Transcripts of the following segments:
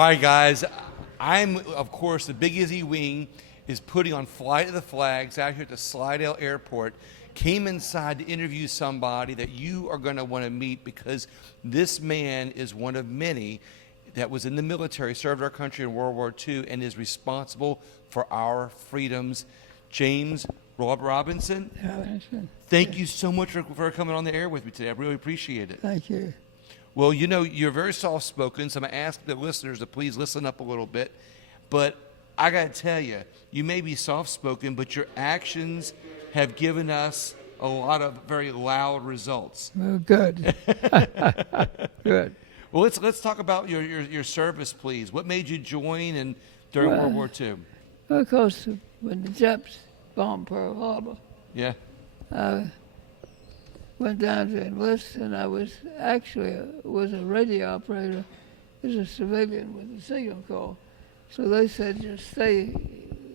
All right, guys. I'm, of course, the Big Izzy Wing is putting on Flight of the Flags out here at the Slidell Airport. Came inside to interview somebody that you are going to want to meet because this man is one of many that was in the military, served our country in World War II, and is responsible for our freedoms. James Rob Robinson, thank you so much for coming on the air with me today. I really appreciate it. Thank you. Well, you know, you're very soft-spoken, so I'm going to ask the listeners to please listen up a little bit. But I got to tell you, you may be soft-spoken, but your actions have given us a lot of very loud results. Well, good. Good. Well, let's talk about your service, please. What made you join and during World War II? Of course, when the Japs bombed Pearl Harbor, Yeah. I went down to enlist, and I was actually was a radio operator as a civilian with the signal corps. So they said, just stay,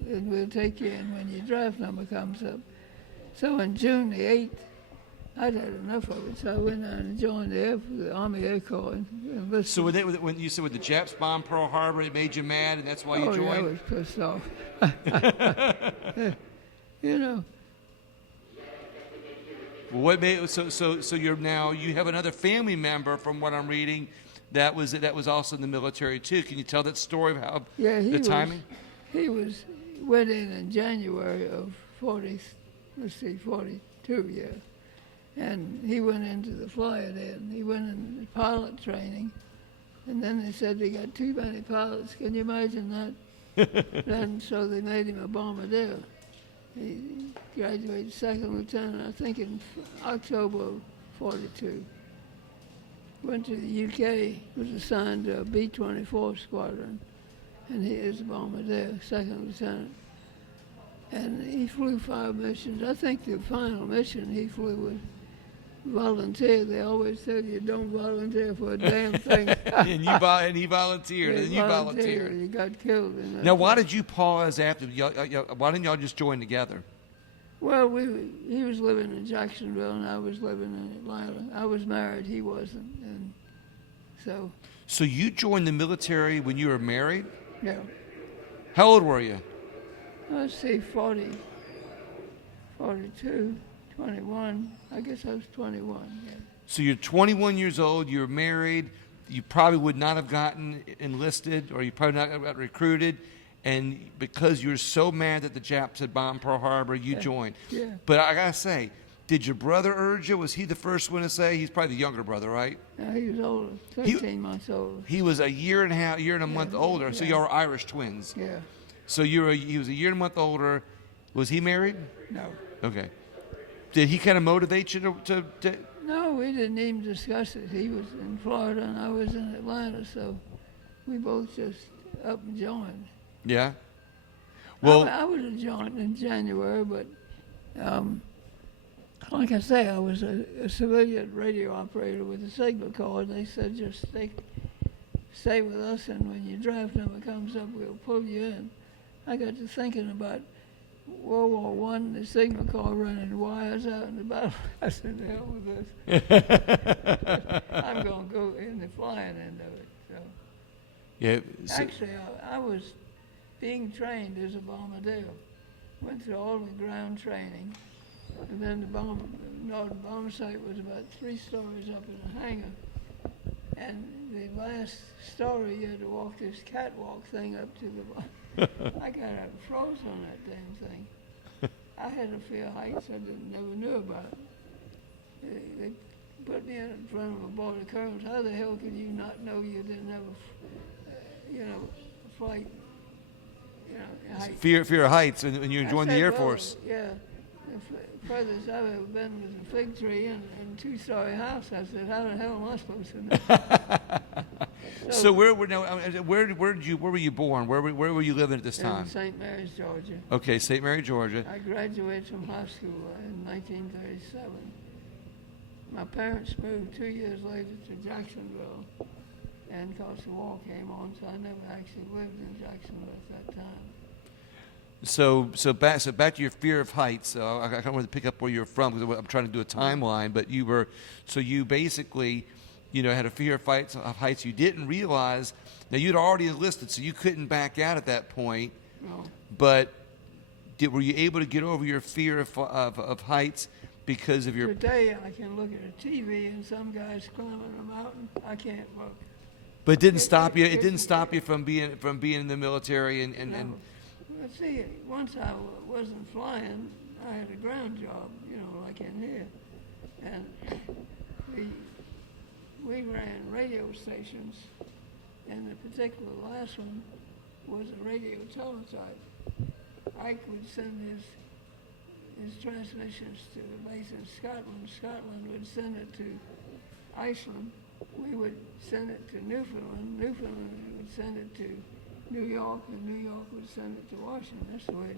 and we'll take you in when your draft number comes up. So on June the 8th, I'd had enough of it, so I went down and joined the Army Air Corps and enlisted. So when you said with the Japs bombed Pearl Harbor, it made you mad, and that's why you joined? Yeah, I was pissed off. You know. Well, what made so you're now you have another family member from what I'm reading that was also in the military too. Can you tell that story of how the timing? He went in January of 42, yeah. And he went into the flyer then. He went in pilot training, and then they said they got too many pilots. Can you imagine that? And so they made him a bombardier. He graduated second lieutenant, I think, in October of 42. Went to the UK, was assigned to a B-24 squadron, and he is a bombardier, second lieutenant. And he flew 5 missions. I think the final mission he flew was volunteer. They always tell you don't volunteer for a damn thing. and he volunteered. And you volunteered. He got killed. In that now, why did you pause after? Why didn't y'all just join together? Well, he was living in Jacksonville, and I was living in Atlanta. I was married. He wasn't, and so. So you joined the military when you were married? Yeah. How old were you? Let's see, 40, 42. 21. I guess I was 21. Yeah. So you're 21 years old. You're married. You probably would not have gotten enlisted, or you probably not have got recruited. And because you're so mad that the Japs had bombed Pearl Harbor, you joined. Yeah. But I gotta say, did your brother urge you? Was he the first one to say? He's probably the younger brother, right? No, he was older, 13 months older. He was a year and a month older. So y'all were Irish twins. Yeah. So he was a year and a month older. Was he married? No. Okay. Did he kind of motivate you to? No, we didn't even discuss it. He was in Florida and I was in Atlanta, so we both just up and joined. Yeah. Well, I would have joined in January, but like I say, I was a civilian radio operator with a signal corps, and they said just stay with us, and when your draft number comes up, we'll pull you in. I got to thinking about World War I, the signal corps running wires out in the battle. I said, the hell with this. I'm going to go in the flying end of it. So. Yeah. Actually, I was being trained as a bombardier. Went through all the ground training. And then the bomb site was about 3 stories up in a hangar. And the last story, you had to walk this catwalk thing up to the bottom. I got out and froze on that damn thing. I had to fear heights I never knew about. They put me in front of a board of colonels. How the hell could you not know you didn't have a flight? Height. Fear of heights when you joined the Air Force. Yeah. The furthest I've ever been was a fig tree and a 2-story house. I said, how the hell am I supposed to know? So where were you born? Where were you living at this time? In St. Mary's, Georgia. Okay, St. Mary, Georgia. I graduated from high school in 1937. My parents moved 2 years later to Jacksonville, and of course the war came on, so I never actually lived in Jacksonville at that time. So back to your fear of heights. I kind of want to pick up where you're from because I'm trying to do a timeline. But you had a fear of heights. You didn't realize. Now you'd already enlisted, so you couldn't back out at that point. No. But were you able to get over your fear of heights because of your? Today I can look at a TV and some guy's climbing a mountain. I can't look. But it didn't stop you. It didn't stop you from being in the military and. No. Well, see, once I wasn't flying, I had a ground job, like in here, and we ran radio stations, and the particular last one was a radio teletype. Ike would send his transmissions to the base in Scotland. Scotland would send it to Iceland. We would send it to Newfoundland. Newfoundland would send it to New York, and New York would send it to Washington. That's the way,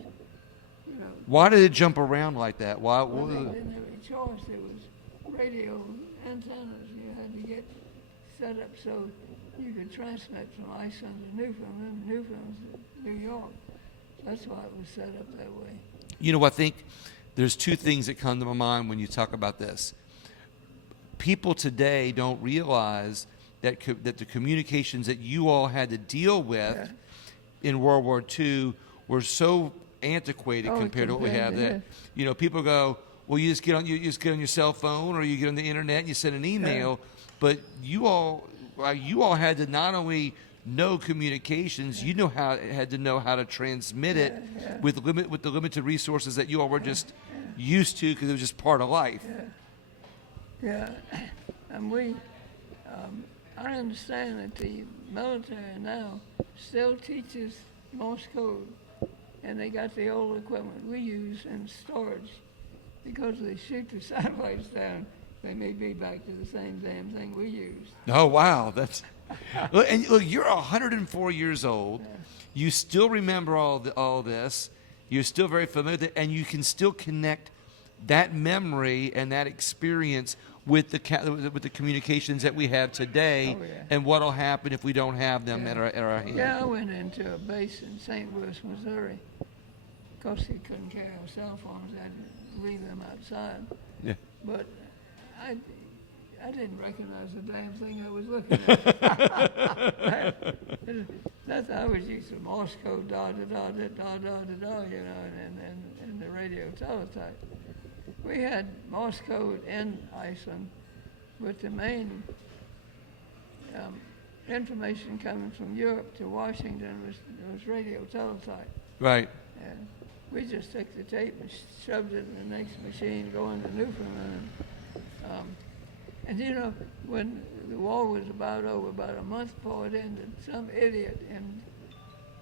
Why did it jump around like that? Why? Well, they didn't have any choice. There was radio antennas. You had to get set up so you could transmit from Iceland to Newfoundland, Newfoundland to New York. That's why it was set up that way. I think there's two things that come to my mind when you talk about this. People today don't realize that the communications that you all had to deal with in World War II were so antiquated compared to what we have. That people go, well, you just get on your cell phone or you get on the internet and you send an email, but you all had to not only know communications, had to know how to transmit it with the limited resources that you all were just used to because it was just part of life. Yeah, and I understand that the military now still teaches Morse code, and they got the old equipment we use in storage. Because they shoot the satellites down, they may be back to the same damn thing we used. Oh, wow. That's and look, you're 104 years old. Yeah. You still remember all this. You're still very familiar with it, and you can still connect that memory and that experience with the communications that we have today, and what will happen if we don't have them at our hand. Yeah, I went into a base in St. Louis, Missouri. Of course, they couldn't carry our cell phones. I had to leave them outside. Yeah. But I didn't recognize the damn thing I was looking at. I was used to Morse code, da da da da da da da, and the radio teletype. We had Morse code in Iceland, but the main information coming from Europe to Washington was radio teletype. Right. And we just took the tape and shoved it in the next machine going to Newfoundland. And when the war was about over, about a month before it ended, some idiot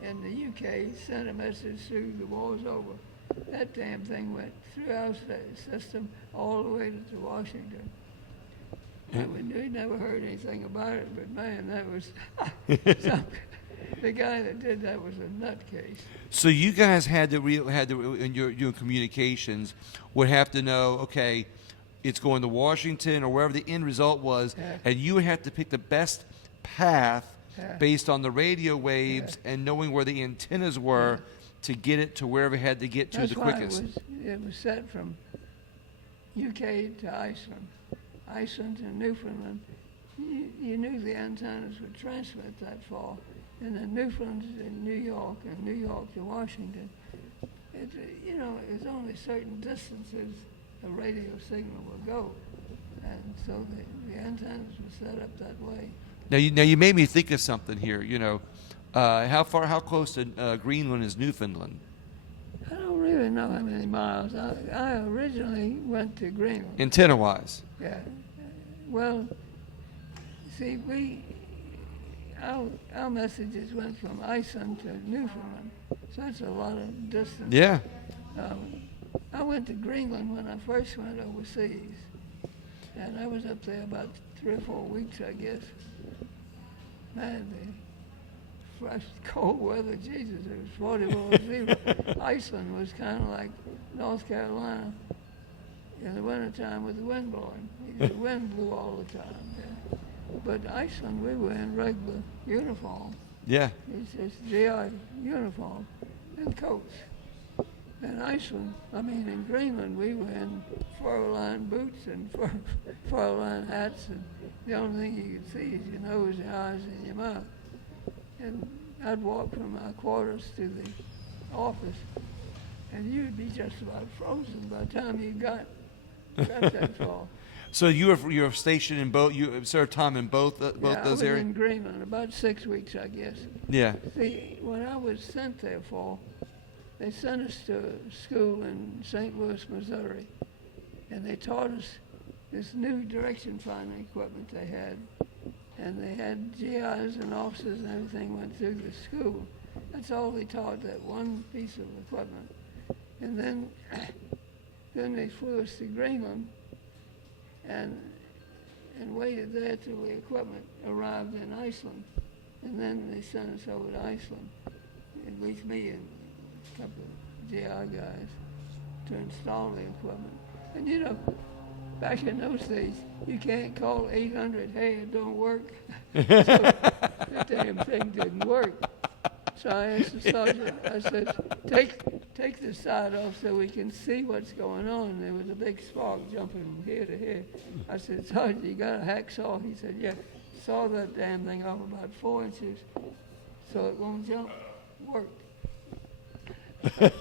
in the UK sent a message through, the war's over. That damn thing went through our system all the way to Washington. We never heard anything about it, but man, that was the guy that did that was a nutcase. So you guys had to in your communications would have to know, okay, it's going to Washington or wherever the end result was, and you would have to pick the best path based on the radio waves and knowing where the antennas were to get it to wherever it had to get to That's the quickest. It was set from UK to Iceland, Iceland to Newfoundland. You knew the antennas would transmit that far, and then Newfoundland to New York, and New York to Washington. It's only certain distances a radio signal will go, and so the antennas were set up that way. Now you made me think of something here. How close to Greenland is Newfoundland? I don't really know how many miles. I originally went to Greenland. Antenna-wise? Yeah. Well, see, our messages went from Iceland to Newfoundland, so that's a lot of distance. Yeah. I went to Greenland when I first went overseas, and I was up there about 3 or 4 weeks, I guess. Man, the fresh, cold weather, Jesus, it was 40 below zero. Iceland was kind of like North Carolina in the wintertime with the wind blowing. The wind blew all the time. Yeah. But Iceland, we were in regular uniform. Yeah. It's GI uniform and coats. in Iceland, in Greenland, we were in fur-lined boots and fur-lined hats, and the only thing you could see is your nose, your eyes, and your mouth. And I'd walk from my quarters to the office, and you'd be just about frozen by the time you got that far. So you were stationed in both. You served time in both Yeah, those I was areas. in Greenland about 6 weeks, I guess. Yeah. See, when I was sent there for, they sent us to school in St. Louis, Missouri, and they taught us this new direction finding equipment they had, and they had GIs and officers and everything went through the school. That's all they taught, that one piece of equipment. And then they flew us to Greenland and waited there till the equipment arrived in Iceland. And then they sent us over to Iceland, at least me and a couple of GI guys, to install the equipment. And you know, back in those days, you can't call 800, hey, it don't work. So the damn thing didn't work. So I asked the sergeant, I said, take the side off so we can see what's going on. And there was a big spark jumping from here to here. I said, Sergeant, you got a hacksaw? He said, yeah. Saw that damn thing off about 4 inches so it won't jump. Worked. I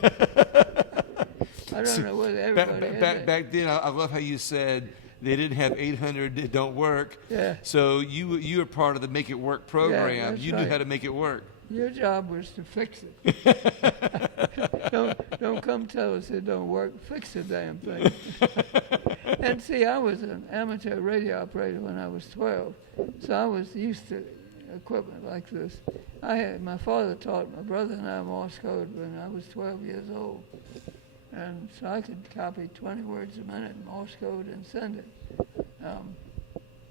don't know whether everybody had that. Back then, I love how you said they didn't have 800, it don't work. Yeah. So you were part of the Make It Work program. that's You knew right. how to make it work. Your job was to fix it. don't come tell us it don't work. Fix the damn thing. And see, I was an amateur radio operator when I was 12, so I was used to equipment like this. My father taught my brother and I Morse code when I was 12 years old, and so I could copy 20 words a minute in Morse code and send it.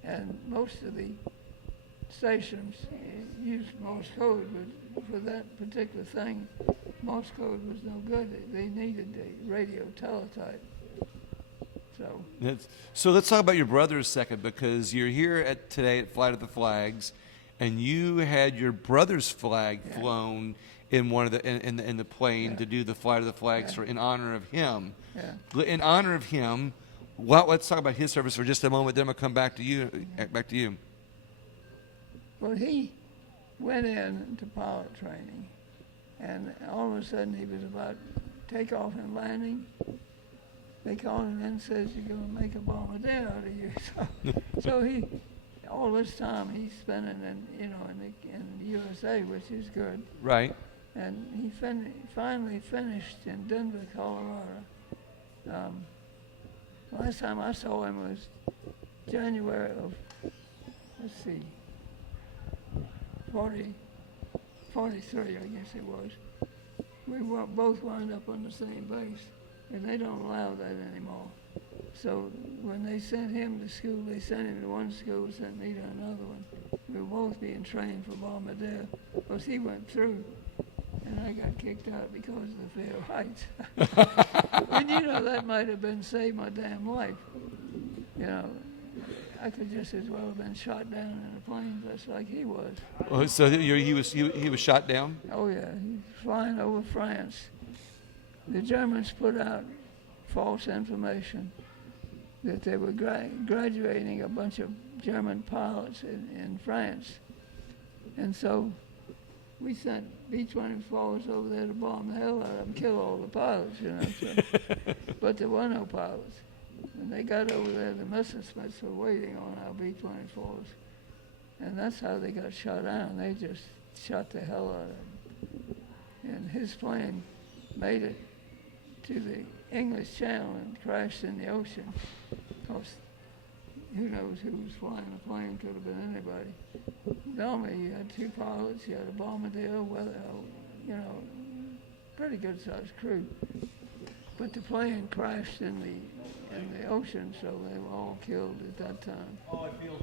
And most of the stations used Morse code, but for that particular thing, Morse code was no good. They needed the radio teletype. So let's talk about your brother a second, because you're here today at Flight of the Flags, and you had your brother's flag flown in one of in the plane to do the Flight of the Flags in honor of him. Yeah. In honor of him, let's talk about his service for just a moment. Then I'm gonna come back to you. Well, he went into pilot training, and all of a sudden he was about takeoff and landing. They called him in and says, you're going to make a bombardier out of you. So he, all this time he's spending in the USA, which is good. Right. And he finally finished in Denver, Colorado. Last time I saw him was January of, 43, I guess it was. We both wound up on the same base. And they don't allow that anymore. So when they sent him to school, they sent him to one school, sent me to another one. We were both being trained for bombardier. Of course, he went through, and I got kicked out because of the fear of heights. And you know, that might have been saved my damn life. You know, I could just as well have been shot down in a plane just like he was. Oh, so he was shot down? Oh yeah, he was flying over France. The Germans put out false information that they were graduating a bunch of German pilots in France. And so we sent B-24s over there to bomb the hell out of them, kill all the pilots, you know. So. But there were no pilots. When they got over there, the Messerschmitts were waiting on our B-24s. And that's how they got shot down. They just shot the hell out of them. And his plane made it to the English Channel and crashed in the ocean. Of course, who knows who was flying the plane? Could have been anybody. Normally, you had two pilots, you had a bombardier, pretty good-sized crew. But the plane crashed in the ocean, so they were all killed at that time.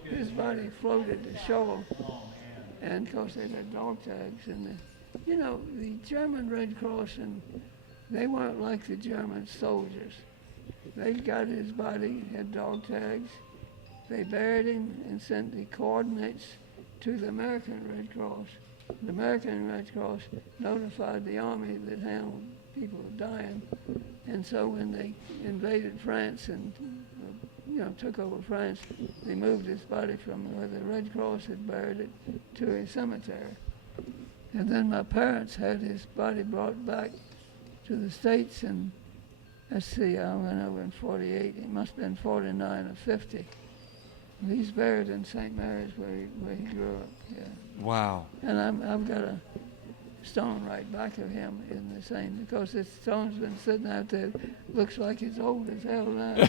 His body floated to shore, and of course they had dog tags. And the German Red Cross and they weren't like the German soldiers. They got his body, had dog tags. They buried him and sent the coordinates to the American Red Cross. The American Red Cross notified the army that handled people dying, and so when they invaded France and took over France, they moved his body from where the Red Cross had buried it to a cemetery. And then my parents had his body brought back to the States, and let's see, I went over in 48. He must have been 49 or 50. And he's buried in St. Mary's where he grew up. Yeah. Wow. And I've got a stone right back of him in the same, because this stone's been sitting out there. Looks like it's old as hell now.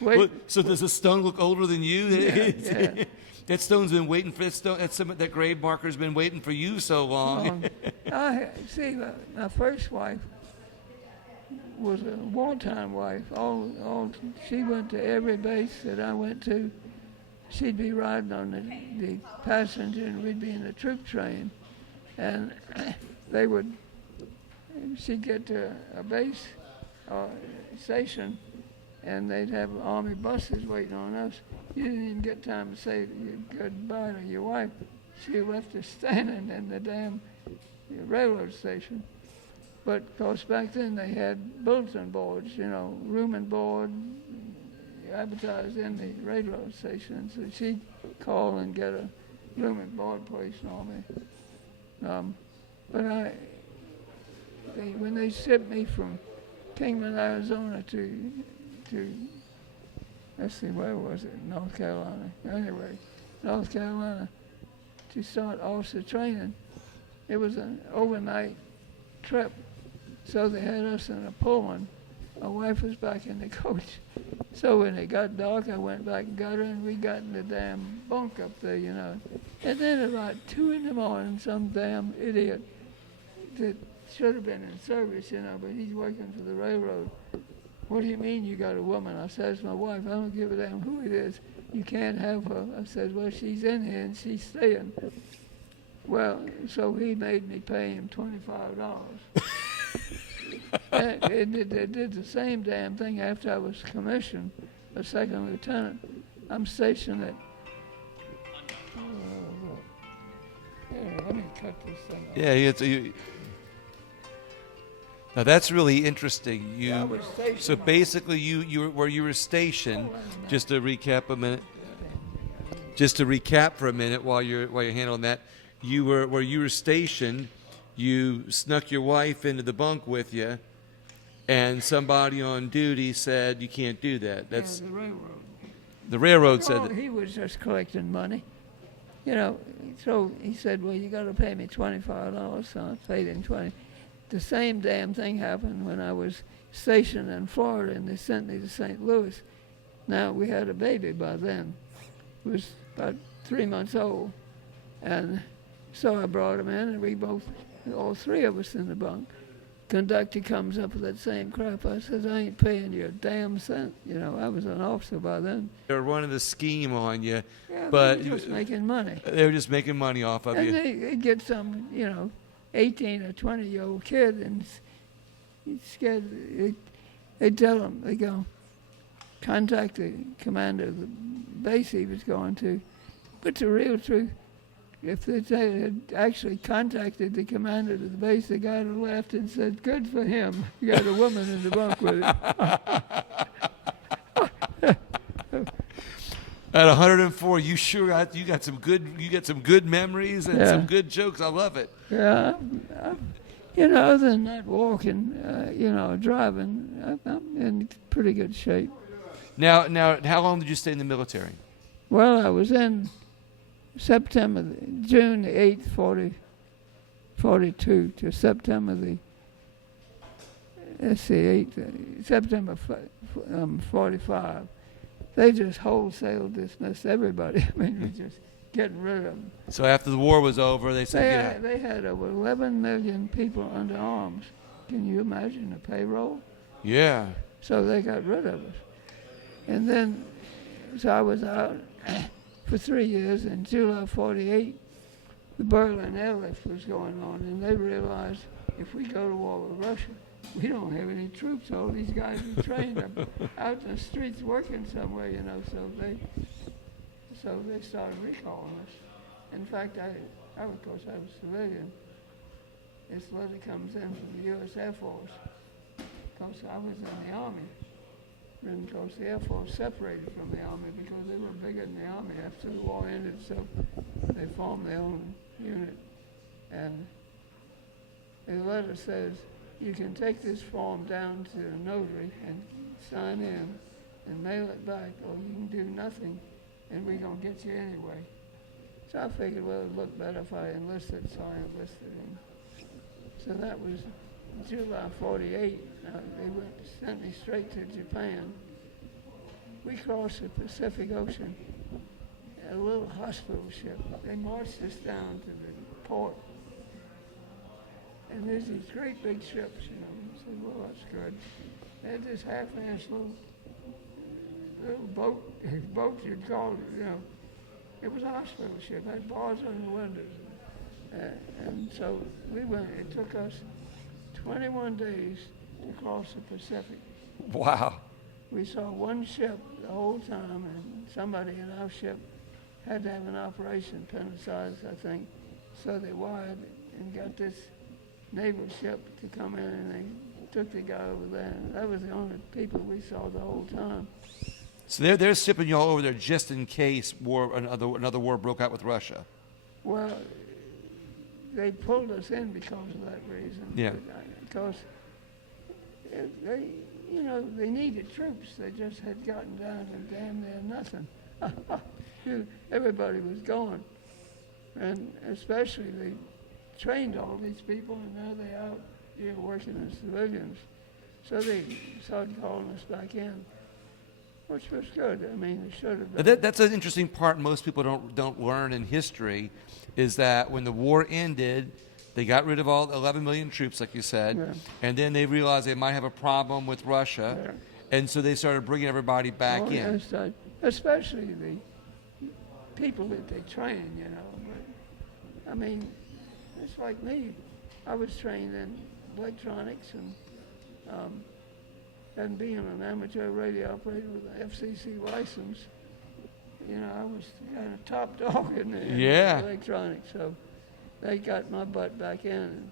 Well, so does the stone look older than you? Yeah. That stone's been waiting for that stone. That grave marker's been waiting for you so long. I see. My first wife was a wartime wife. She went to every base that I went to. She'd be riding on the passenger, and we'd be in the troop train. And she'd get to a base or station, and they'd have army buses waiting on us. You didn't even get time to say goodbye to your wife. She left us standing in the damn railroad station. But of course back then they had bulletin boards, room and board advertised in the railroad station. So she'd call and get a room and board place on me. But when they shipped me from Kingman, Arizona to let's see, where was it? North Carolina. Anyway, North Carolina to start officer training. It was an overnight trip, so they had us in a Pullman. My wife was back in the coach. So when it got dark, I went back and got her, and we got in the damn bunk up there, And then about 2 a.m, some damn idiot that should have been in service, but he's working for the railroad. What do you mean you got a woman? I said, it's my wife. I don't give a damn who it is. You can't have her. I said, well, she's in here and she's staying. Well, so he made me pay him $25. And they did the same damn thing after I was commissioned, a second lieutenant. I'm stationed at... let me cut this thing off. Yeah, now that's really interesting. So basically, where you were stationed. Just to recap a minute. Just to recap for a minute while you're handling that, where you were stationed. You snuck your wife into the bunk with you, and somebody on duty said you can't do that. That's the railroad. The railroad said that. He was just collecting money, So he said, "Well, you got to pay me $25." So I paid him $20. The same damn thing happened when I was stationed in Florida, and they sent me to St. Louis. Now, we had a baby by then. It was about 3 months old. And so I brought him in, and we both, all three of us in the bunk. Conductor comes up with that same crap. I said, I ain't paying you a damn cent. I was an officer by then. They were running the scheme on you, Yeah, but they were just making money. They were just making money off of And you. they get some, 18 or 20-year-old kid, and he's scared. They tell him, they go, contact the commander of the base he was going to. But the real truth, if they had actually contacted the commander of the base, the guy would have laughed and said, good for him. You got a woman in the bunk with him. At 104, you got some good memories and some good jokes. I love it. Yeah, other than that, walking, driving, I'm in pretty good shape. Now, how long did you stay in the military? Well, I was in June the 8th, 42 to September 45. They just wholesale dismissed everybody. I mean, we just getting rid of them. So after the war was over, they said, They had over 11 million people under arms. Can you imagine the payroll? Yeah. So they got rid of us. And then, so I was out for 3 years. In July 48, the Berlin airlift was going on, and they realized if we go to war with Russia, we don't have any troops. All these guys are trained up out in the streets working somewhere, so they started recalling us. In fact, of course, I was civilian. This letter comes in from the U.S. Air Force. Because I was in the Army. And of course, the Air Force separated from the Army because they were bigger than the Army after the war ended, so they formed their own unit. And the letter says, you can take this form down to the notary and sign in and mail it back, or you can do nothing, and we're going to get you anyway. So I figured, well, it'd look better if I enlisted, so I enlisted. And so that was July 48. They sent me straight to Japan. We crossed the Pacific Ocean, a little hospital ship. They marched us down to the port. And there's these great big ships, you know. I said, well, that's good. They had this half-inch little boat you'd call it, you know. It was a hospital ship, had bars on the windows. And so we went, it took us 21 days to cross the Pacific. Wow. We saw one ship the whole time, and somebody in our ship had to have an operation, appendicitis, I think. So they wired and got this naval ship to come in, and they took the guy over there. And that was the only people we saw the whole time. So they're shipping you all over there just in case another war broke out with Russia. Well, they pulled us in because of that reason. Yeah. Because they, you know, they needed troops. They just had gotten down to damn near nothing. Everybody was gone. And especially they trained all these people, and now they're out here working as civilians. So they started calling us back in, which was good. I mean, it should have been. That's an interesting part most people don't learn in history, is that when the war ended, they got rid of all 11 million troops, like you said, Yeah. and then they realized they might have a problem with Russia, Yeah. and so they started bringing everybody back in. Yes, especially the people that they train, you know. But, I mean, it's like me. I was trained in electronics and being an amateur radio operator with an FCC license, you know, I was kind of top dog in the electronics. So they got my butt back in.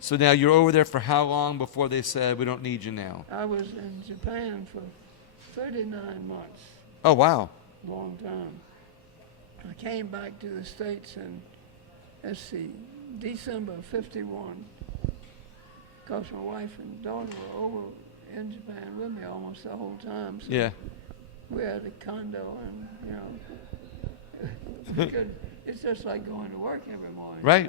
So now you're over there for how long before they said, we don't need you now? I was in Japan for 39 months. Oh, wow. Long time. I came back to the States in, let's see, December of 51. Because my wife and daughter were over in Japan with me almost the whole time. So Yeah. we had a condo, and, you know, it's just like going to work every morning. Right.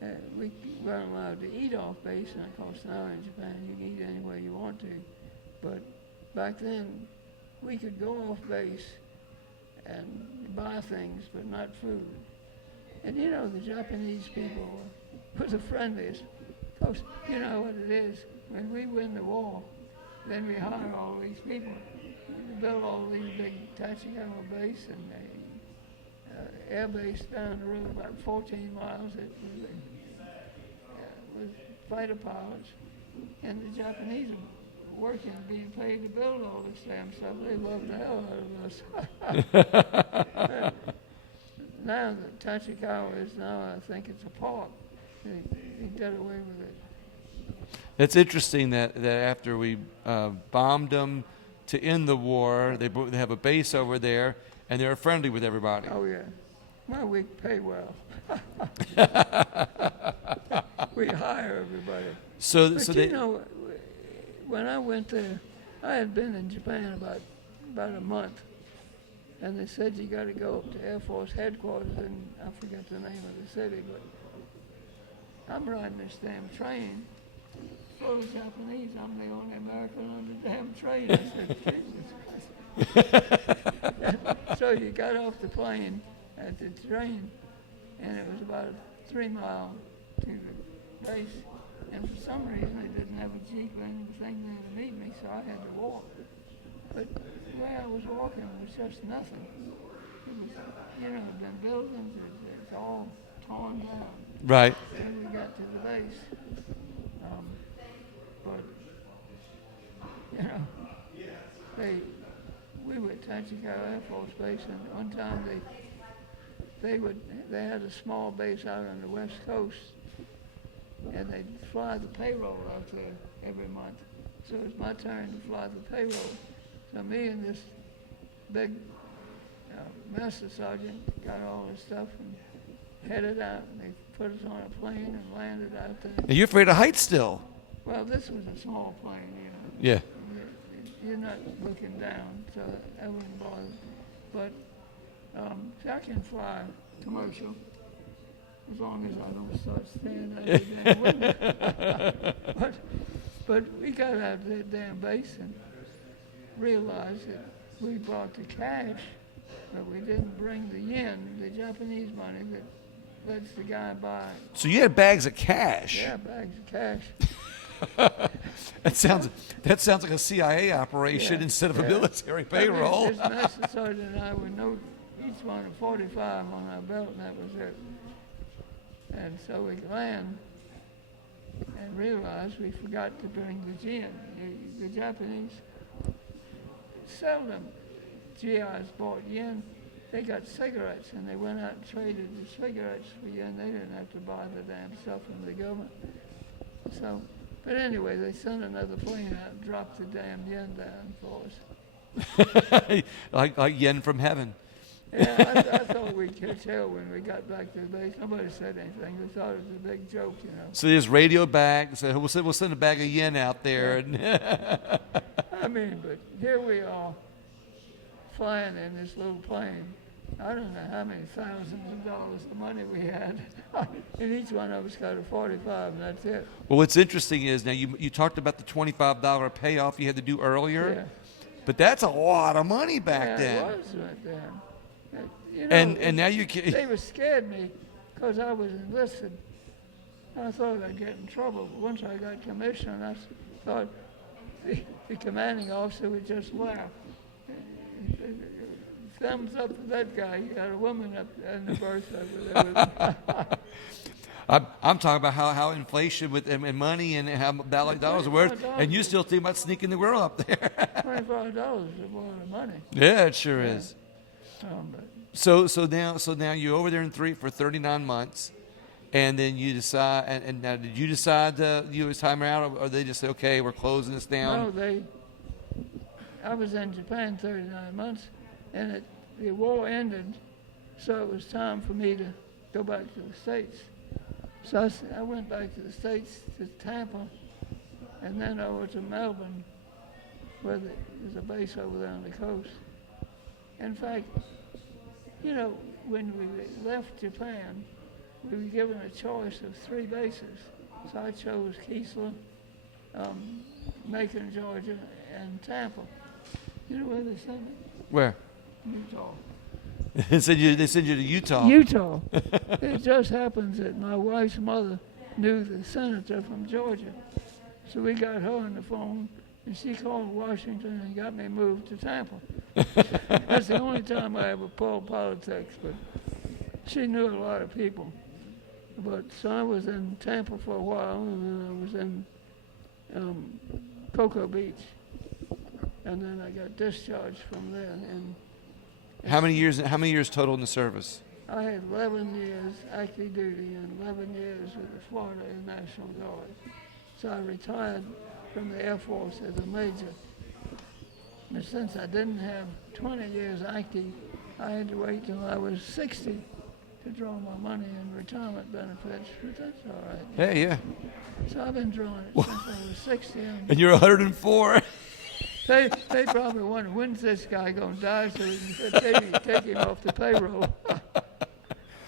You know? We weren't allowed to eat off base, and of course now in Japan you can eat anywhere you want to. But back then, we could go off base and buy things, but not food. And you know, the Japanese people were the friendliest. Because you know what it is, when we win the war, then we hire all these people. We build all these big Tachikawa base and a air base down the road about 14 miles. It was fighter pilots. And the Japanese were working, being paid to build all this damn stuff. They loved the hell out of us. Now the Tachikawa is now, I think it's a park. He did away with it. It's interesting that after we bombed them to end the war, they have a base over there, and they're friendly with everybody. Oh, yeah. Well, we pay well. We hire everybody. But you know, when I went there, I had been in Japan about a month, and they said you got to go up to Air Force headquarters, and I forget the name of the city, but I'm riding this damn train full of Japanese. I'm the only American on the damn train. I said, Jesus Christ. So you got off the plane at the train, and it was about 3 miles to the base. And for some reason, they didn't have a Jeep or anything there to meet me, so I had to walk. But the way I was walking was just nothing. It was, you know, the buildings, it's all torn down. Right. And we got to the base. But, you know, we were at Tangico Air Force Base, and one time they had a small base out on the West Coast, and they'd fly the payroll out there every month. So it was my turn to fly the payroll. So me and this big master sergeant got all this stuff and headed out, and they put us on a plane and landed out there. Now, you're afraid of heights still. Well, this was a small plane, you know. Yeah. You're not looking down, so that wouldn't bother. But see, I can fly commercial as long as I don't start staying out of the damn window. But we got out of that damn base and realized that we brought the cash, but we didn't bring the yen, the Japanese money that lets the guy buy. So you had bags of cash. Yeah, bags of cash. That sounds like a CIA operation Yeah, instead of a yeah. military payroll. This master sergeant and I would know each one of 45 on our belt, and that was it. And so we land and realized we forgot to bring the yen. The Japanese seldom GIs bought yen. They got cigarettes, and they went out and traded the cigarettes for yen. They didn't have to buy the damn stuff from the government. So, but anyway, they sent another plane out and dropped the damn yen down for us. like yen from heaven. Yeah, I thought we'd catch hell when we got back to the base. Nobody said anything. We thought it was a big joke, you know. So they just radio back. So we'll send a bag of yen out there. Yeah. I mean, but here we are, flying in this little plane. I don't know how many thousands of dollars of money we had. And each one of us got a 45, and that's it. Well, what's interesting is now you talked about the $25 payoff you had to do earlier, Yeah. but that's a lot of money back Yeah, then. it was right then. You know, And now you can. they were scared me because I was enlisted. I thought I'd get in trouble. But once I got commissioned, I thought the commanding officer would just laugh. Thumbs up to that guy. He got a woman up in the berth over there. I'm talking about how inflation with and money and how dollars are worth, and you still think about sneaking the girl up there. $25 is a lot of money. Yeah, it sure is. But So now you're over there for 39 months, and then you decide. And now, did you decide you was time out, or they just say, okay, we're closing this down? no, I was in Japan 39 months, and the war ended, so it was time for me to go back to the States. So I went back to the States, to Tampa, and then over to Melbourne, where there's a base over there on the coast. In fact, you know, when we left Japan, we were given a choice of 3 bases. So I chose Keesler, Macon, Georgia, and Tampa. You know where they sent me? Where? Utah. They send you to Utah. Utah. It just happens that my wife's mother knew the senator from Georgia. So we got her on the phone, and she called Washington and got me moved to Tampa. That's the only time I ever pulled politics, but she knew a lot of people. But so I was in Tampa for a while, and then I was in Cocoa Beach. And then I got discharged from there. And How many years total in the service? I had 11 years active duty and 11 years with the Florida National Guard. So I retired from the Air Force as a major. And since I didn't have 20 years active, I had to wait till I was 60 to draw my money in retirement benefits, but that's all right. Hey, yeah. So I've been drawing it since I was 60. And you're 104. They probably wonder, when's this guy going to die so we can take him off the payroll.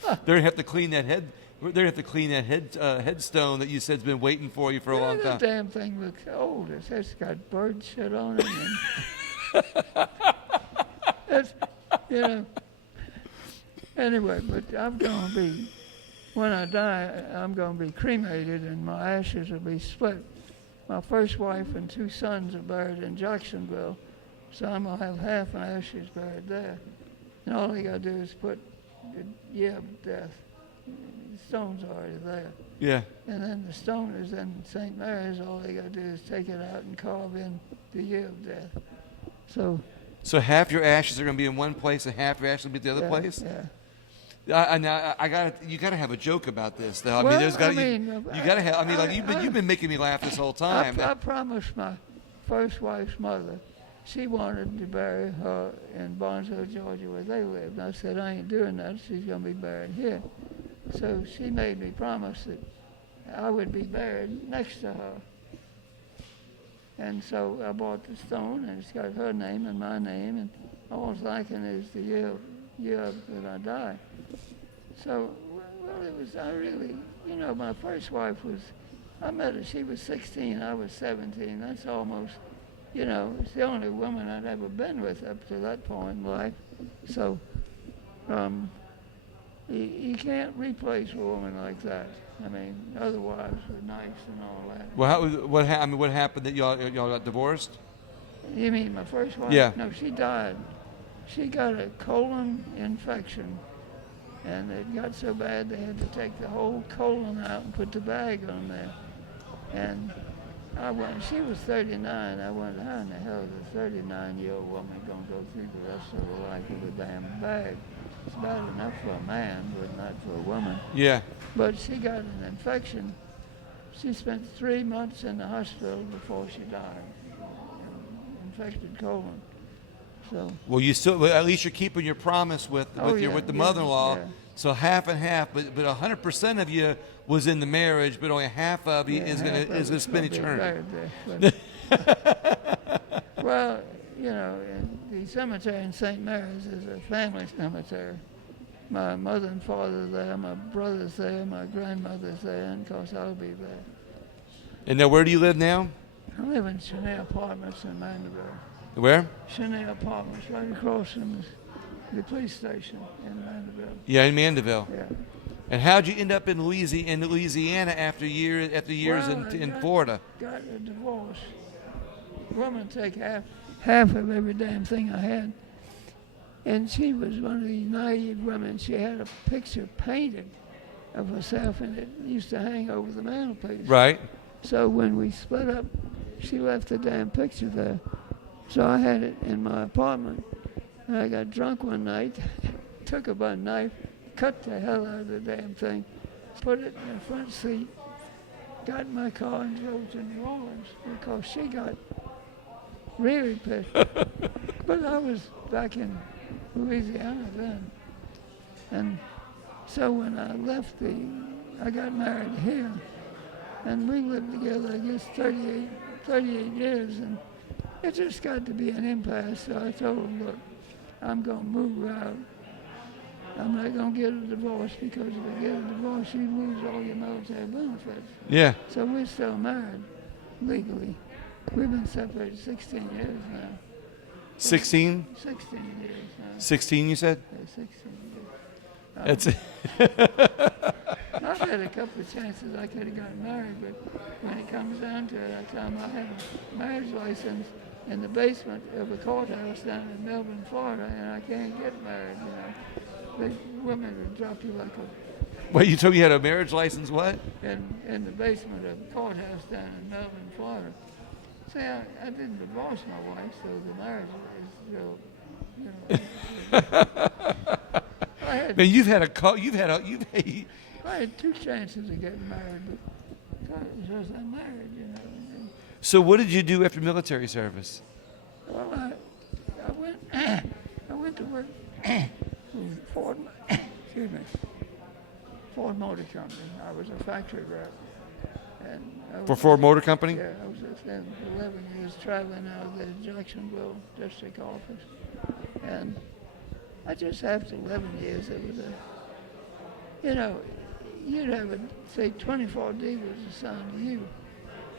They're gonna have to clean that head. They're gonna have to clean that headstone that you said's been waiting for you for a long That time. damn thing looks old. It's got bird shit on it. It's, you know. Anyway, but I'm going to be, when I die, I'm going to be cremated and my ashes will be split. My first wife and 2 sons are buried in Jacksonville, so I'm going to have half my ashes buried there. And all they got to do is put the year of death. The stone's already there. Yeah. And then the stone is in St. Mary's. All they got to do is take it out and carve in the year of death. So So half your ashes are going to be in one place, and half your ashes will be at the other place. Yeah. I got you got to have a joke about this, though. I Well, mean, there's got I mean, you got to have. I mean, like you've been making me laugh this whole time. I promised my first wife's mother, she wanted to bury her in Barnesville, Georgia, where they lived. And I said, I ain't doing that. She's going to be buried here. So she made me promise that I would be buried next to her. And so I bought the stone, and it's got her name and my name, and all it's liking is the year that I died. So, well, it was, I really, you know, my first wife was, I met her, she was 16, I was 17. That's almost, you know, it's the only woman I'd ever been with up to that point in life. So, you can't replace a woman like that. I mean, other wives were nice and all that. Well, what happened that y'all got divorced? You mean my first wife? Yeah. No, she died. She got a colon infection, and it got so bad they had to take the whole colon out and put the bag on there. And she was 39. I wondered, how in the hell is a 39-year-old woman going to go through the rest of her life with a damn bag? It's bad enough for a man, but not for a woman. Yeah. But she got an infection. She spent 3 months in the hospital before she died. Infected colon. So. Well, at least you're keeping your promise with the mother-in-law. Yeah. So half and half, but 100% of you was in the marriage, but only half of you is gonna spend eternity. Well, you know, the cemetery in St. Mary's is a family cemetery. My mother and father there, my brother's there, my grandmother's there, and of course I'll be there. And now, where do you live now? I live in Chennai Apartments in Mandeville. Where? Chennai Apartments, right across from the police station in Mandeville. Yeah, in Mandeville. Yeah. And how'd you end up in Louisiana after years in Florida? Got a divorce. Woman take half of every damn thing I had. And she was one of these naive women. She had a picture painted of herself, and it used to hang over the mantelpiece. Right. So when we split up, she left the damn picture there. So I had it in my apartment. And I got drunk one night, took a butter knife, cut the hell out of the damn thing, put it in the front seat, got in my car and drove to New Orleans because she got really pissed. But I was back in Louisiana then. And so when I left I got married here. And we lived together, I guess, 38 years. And it just got to be an impasse. So I told him, look, I'm going to move out. I'm not going to get a divorce because if I get a divorce, you lose all your military benefits. Yeah. So we're still married legally. We've been separated 16 years now. 16? 16 years now. 16, you said? Yeah, 16 years. I've had a couple of chances I could have gotten married, but when it comes down to it, I tell them I have a marriage license in the basement of a courthouse down in Melbourne, Florida, and I can't get married, you know. The women would drop you like a... Wait, you told me you had a marriage license, what? In the basement of a courthouse down in Melbourne, Florida. See, I didn't divorce my wife, so the marriage is still, I had 2 chances of getting married, but because I'm married, you know. So what did you do after military service? Well, I went to work for Ford Motor Company. I was a factory rep. And For Ford Motor Company? Yeah, I was there 11 years traveling out of the Jacksonville district office. And I just after 11 years, it was you know, you'd have, say, 24 dealers assigned to you.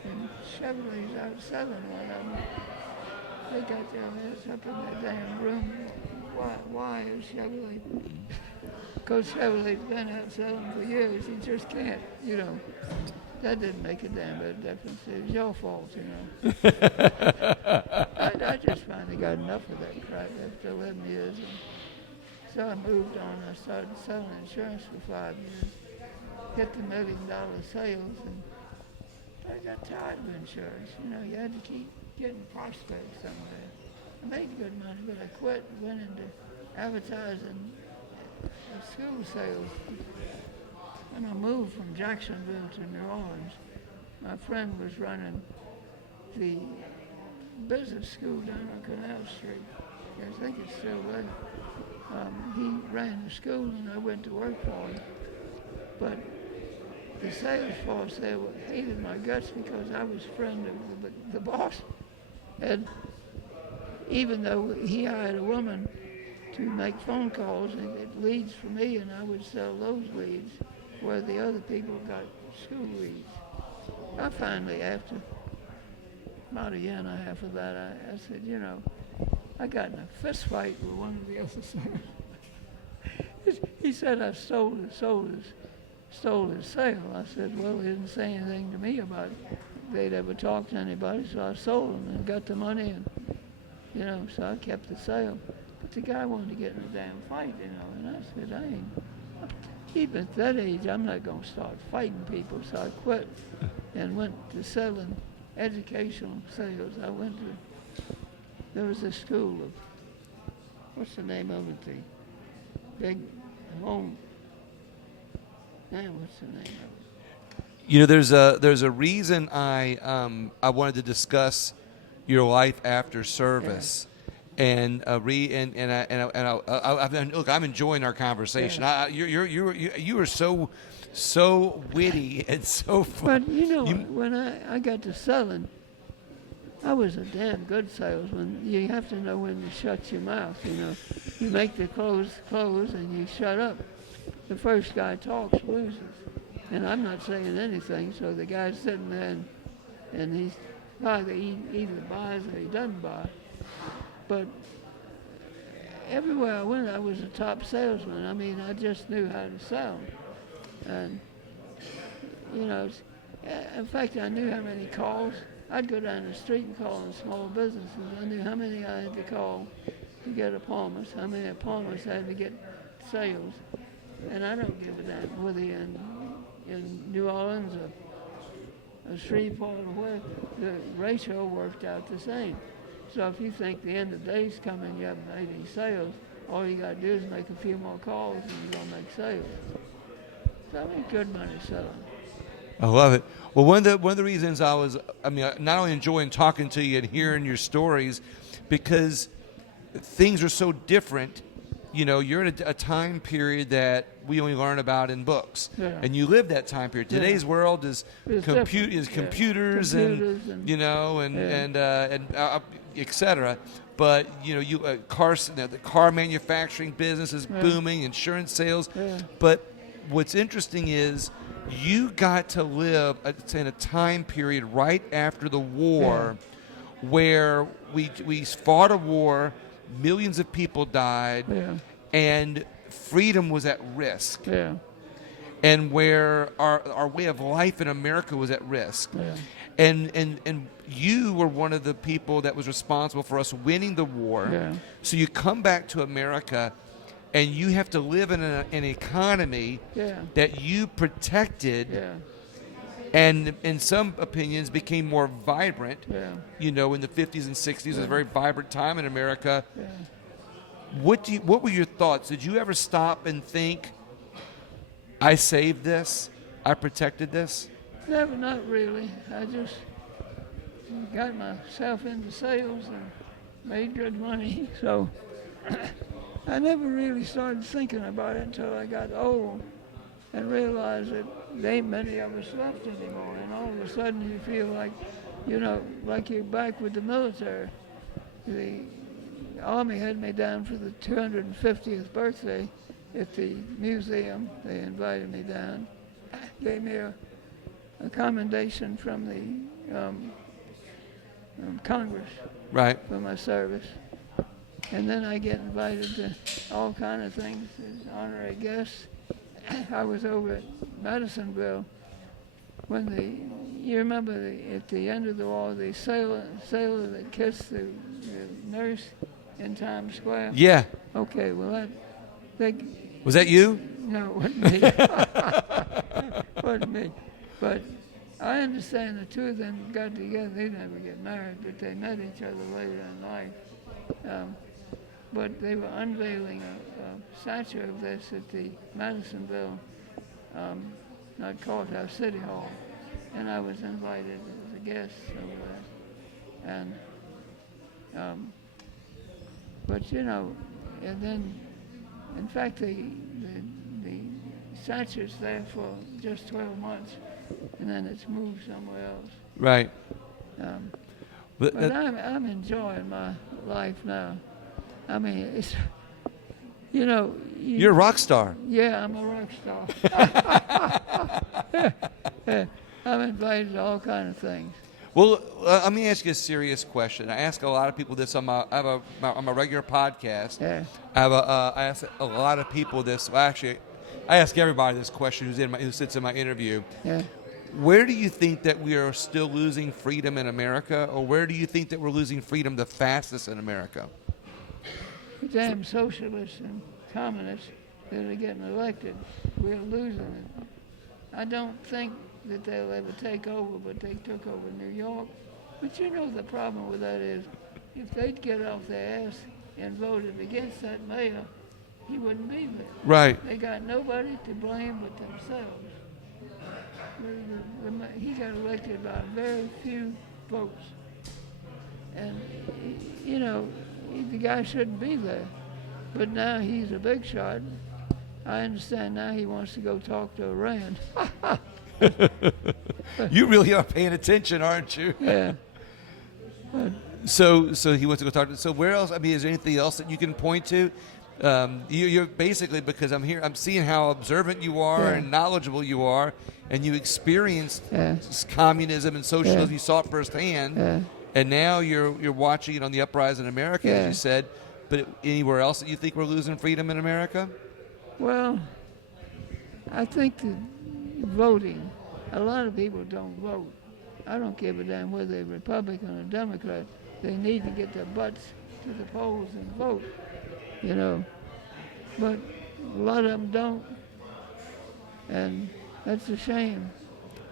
And Chevrolet's outselling one of them. They got their heads up in their damn room. Why is Chevrolet? Because Chevrolet's been outselling for years. You just can't, you know. That didn't make a damn bit of difference. It was your fault, you know. I just finally got enough of that crap after 11 years. And so I moved on. I started selling insurance for 5 years. Hit the $1 million sales, and I got tired of insurance. You know, you had to keep getting prospects somewhere. made good money, but I quit and went into advertising school sales. When I moved from Jacksonville to New Orleans, my friend was running the business school down on Canal Street. I think it's still there. He ran the school and I went to work for him. But the sales force there hated my guts because I was a friend of the boss. And even though he hired a woman to make phone calls and get leads for me, and I would sell those leads, where the other people got school leads. I finally, after about a year and a half of that, I said, you know, I got in a fist fight with one of the officers. He said I stole his sale. I said, well, he didn't say anything to me about it. They'd ever talked to anybody, so I sold them and got the money, and you know, so I kept the sale. But the guy wanted to get in a damn fight, you know, and I said, even at that age, I'm not going to start fighting people, so I quit and went to selling educational sales. There was a school of, what's the name of it, the big home, what's the name of it? You know, there's a reason I wanted to discuss your life after service, and look, I'm enjoying our conversation. Yeah. You are so witty and so fun. But you know, when I got to selling, I was a damn good salesman. You have to know when to shut your mouth. You know, you make the close and you shut up. The first guy talks loses. And I'm not saying anything, so the guy's sitting there and he's either buys or he doesn't buy. But everywhere I went, I was a top salesman. I mean, I just knew how to sell. And, you know, in fact, I knew how many calls. I'd go down the street and call on small businesses. I knew how many I had to call to get appointments, how many appointments I had to get sales. And I don't give a damn whether you're in New Orleans or Shreveport or where, the ratio worked out the same. So if you think the end of the day's coming, you haven't made any sales, all you got to do is make a few more calls and you're going to make sales. So I made good money selling. I love it. Well, one of the reasons not only enjoying talking to you and hearing your stories, because things are so different. You know, you're in a time period that we only learn about in books, and you live that time period. Today's world is computers and you know and et cetera. But you know, the car manufacturing business is booming, insurance sales. But what's interesting is you got to live in a time period right after the war, where we fought a war. Millions of people died, and freedom was at risk, and where our way of life in America was at risk. And you were one of the people that was responsible for us winning the war. So you come back to America, and you have to live in an economy that you protected. And in some opinions became more vibrant. You know, in the 50s and 60s, it was a very vibrant time in America. What were your thoughts? Did you ever stop and think, I saved this, I protected this? Never, not really. I just got myself into sales and made good money. So I never really started thinking about it until I got old and realized that there ain't many of us left anymore. And all of a sudden you feel like, you know, like you're back with the military. The Army had me down for the 250th birthday at the museum. They invited me down, gave me a commendation from the Congress for my service. And then I get invited to all kind of things as honorary guest. I was over at Madisonville when you remember at the end of the war, the sailor that kissed the nurse in Times Square? Yeah. Okay, well, was that you? No, it wasn't me. Wasn't me. But I understand the two of them got together. They never get married, but they met each other later in life. But they were unveiling a statue of this at the Madisonville, not courthouse, City Hall, and I was invited as a guest over there. And but you know, and then, in fact, the statue's there for just 12 months, and then it's moved somewhere else. Right. But I'm enjoying my life now. I mean, it's, you know. You're a rock star. Yeah, I'm a rock star. I'm invited to all kinds of things. Well, let me ask you a serious question. I ask a lot of people this on my regular podcast. Yeah. I ask a lot of people this. Well, actually, I ask everybody this question who sits in my interview. Yeah. Where do you think that we are still losing freedom in America, or where do you think that we're losing freedom the fastest in America? Damn socialists and communists that are getting elected, we're losing it. I don't think that they'll ever take over, but they took over New York. But you know the problem with that is, if they'd get off their ass and voted against that mayor, he wouldn't be there. Right. They got nobody to blame but themselves. He got elected by very few votes. And, you know, the guy shouldn't be there. But now he's a big shot. I understand now he wants to go talk to Iran. You really are paying attention, aren't you? Yeah. So he wants to go talk to. So where else? I mean, is there anything else that you can point to? You're basically, because I'm seeing how observant you are and knowledgeable you are, and you experienced communism and socialism. You saw it firsthand, and now you're watching it on the uprising in America, as you said. But anywhere else that you think we're losing freedom in America? Well, I think that voting, a lot of people don't vote. I don't give a damn whether they're Republican or Democrat. They need to get their butts to the polls and vote, you know. But a lot of them don't, and that's a shame.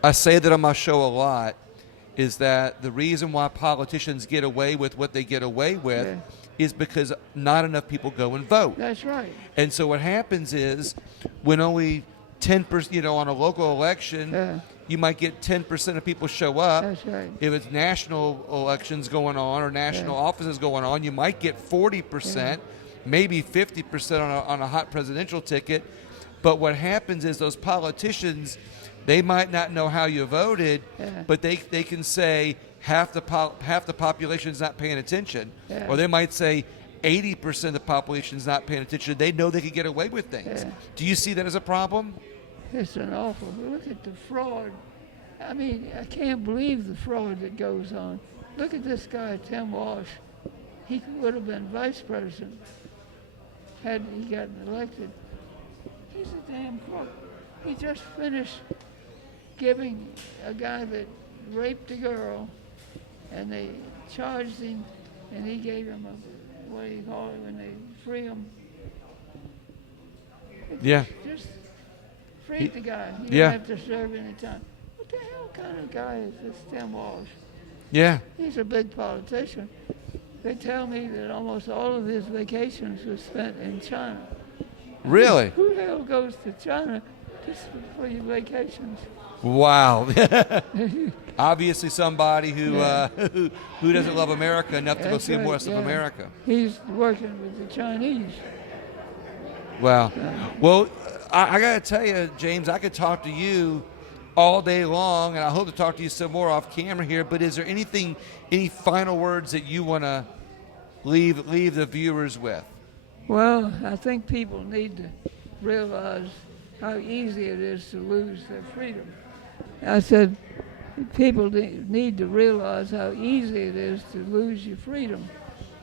I say that on my show a lot, is that the reason why politicians get away with what they get away with is because not enough people go and vote. That's right. And so what happens is, when only 10%, you know, on a local election, you might get 10% of people show up. That's right. If it's national elections going on or national offices going on, you might get 40%, maybe 50% on a hot presidential ticket. But what happens is those politicians, they might not know how you voted, but they can say half the population is not paying attention, or they might say 80% of the population is not paying attention. They know they could get away with things. Do you see that as a problem? It's an awful. Look at the fraud. I mean, I can't believe the fraud that goes on. Look at this guy, Tim Walsh. He would have been vice president had he gotten elected. He's a damn crook. He just finished giving a guy that raped a girl, and they charged him, and he gave him a, what do you call it when they free him? Just freed the guy. He didn't have to serve any time. What the hell kind of guy is this Tim Walsh? Yeah. He's a big politician. They tell me that almost all of his vacations were spent in China. Really? Who the hell goes to China just for your vacations? Wow. Obviously somebody who doesn't love America enough to go see more of America. He's working with the Chinese. Wow. Well, I got to tell you, James, I could talk to you all day long, and I hope to talk to you some more off camera here, but is there any final words that you want to leave the viewers with? Well, I think people need to realize how easy it is to lose their freedom. I said people need to realize how easy it is to lose your freedom.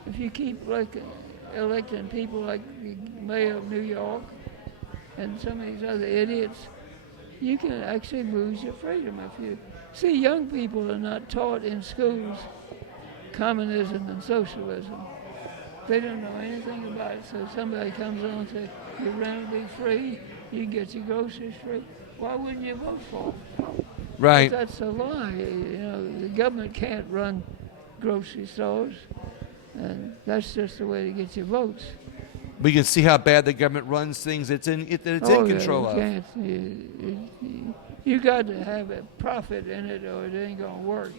If you keep electing people like the mayor of New York and some of these other idiots, you can actually lose your freedom. If you see, young people are not taught in schools communism and socialism. They don't know anything about it. So somebody comes on and says, you're relatively free, you can get your groceries free. Why wouldn't you vote for it? Right. But that's a lie. You know, the government can't run grocery stores. And that's just the way to get your votes. We can see how bad the government runs things it's in control of. Can't. You got to have a profit in it, or it ain't gonna work.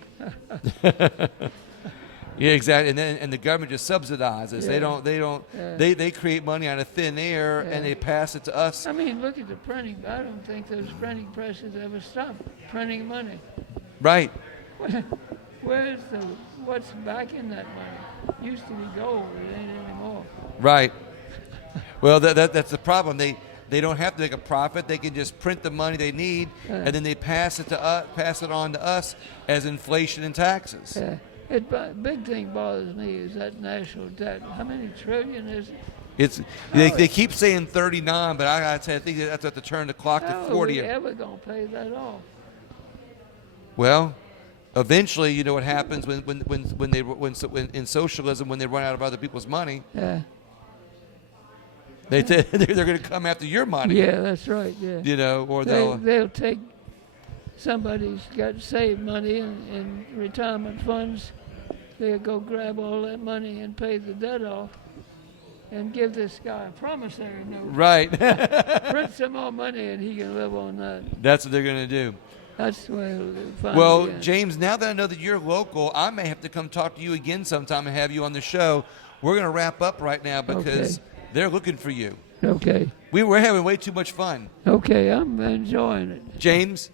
Yeah, exactly. And the government just subsidizes. Yeah. They create money out of thin air and they pass it to us. I mean, look at the printing. I don't think those printing presses ever stop printing money. Right. What's back in that money? Used to be gold, it ain't anymore. Right. Well, that's the problem. They don't have to make a profit. They can just print the money they need, and then they pass it on to us as inflation and taxes. Yeah. Big thing bothers me is that national debt. How many trillion is it? They keep saying 39, but I gotta say I think that's have to turn the clock to 40. How are we ever gonna pay that off? Well, eventually, you know what happens when in socialism when they run out of other people's money. Yeah. They're going to come after your money. Yeah, that's right. Yeah. You know, or they'll take somebody's got saved money in retirement funds. They'll go grab all that money and pay the debt off, and give this guy a promissory note. Right. Print some more money, and he can live on that. That's what they're going to do. That's the way it'll find. Well, James, now that I know that you're local, I may have to come talk to you again sometime and have you on the show. We're going to wrap up right now because they're looking for you. Okay. We're having way too much fun. Okay, I'm enjoying it. James,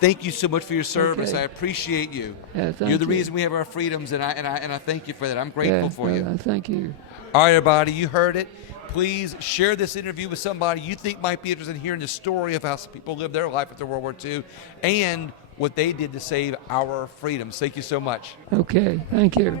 thank you so much for your service. Okay. I appreciate you. Yeah, thank You're the you. reason we have our freedoms, and I thank you for that. I'm grateful for you. Thank you. All right, everybody, you heard it. Please share this interview with somebody you think might be interested in hearing the story of how people lived their life after World War II and what they did to save our freedoms. Thank you so much. Okay, thank you.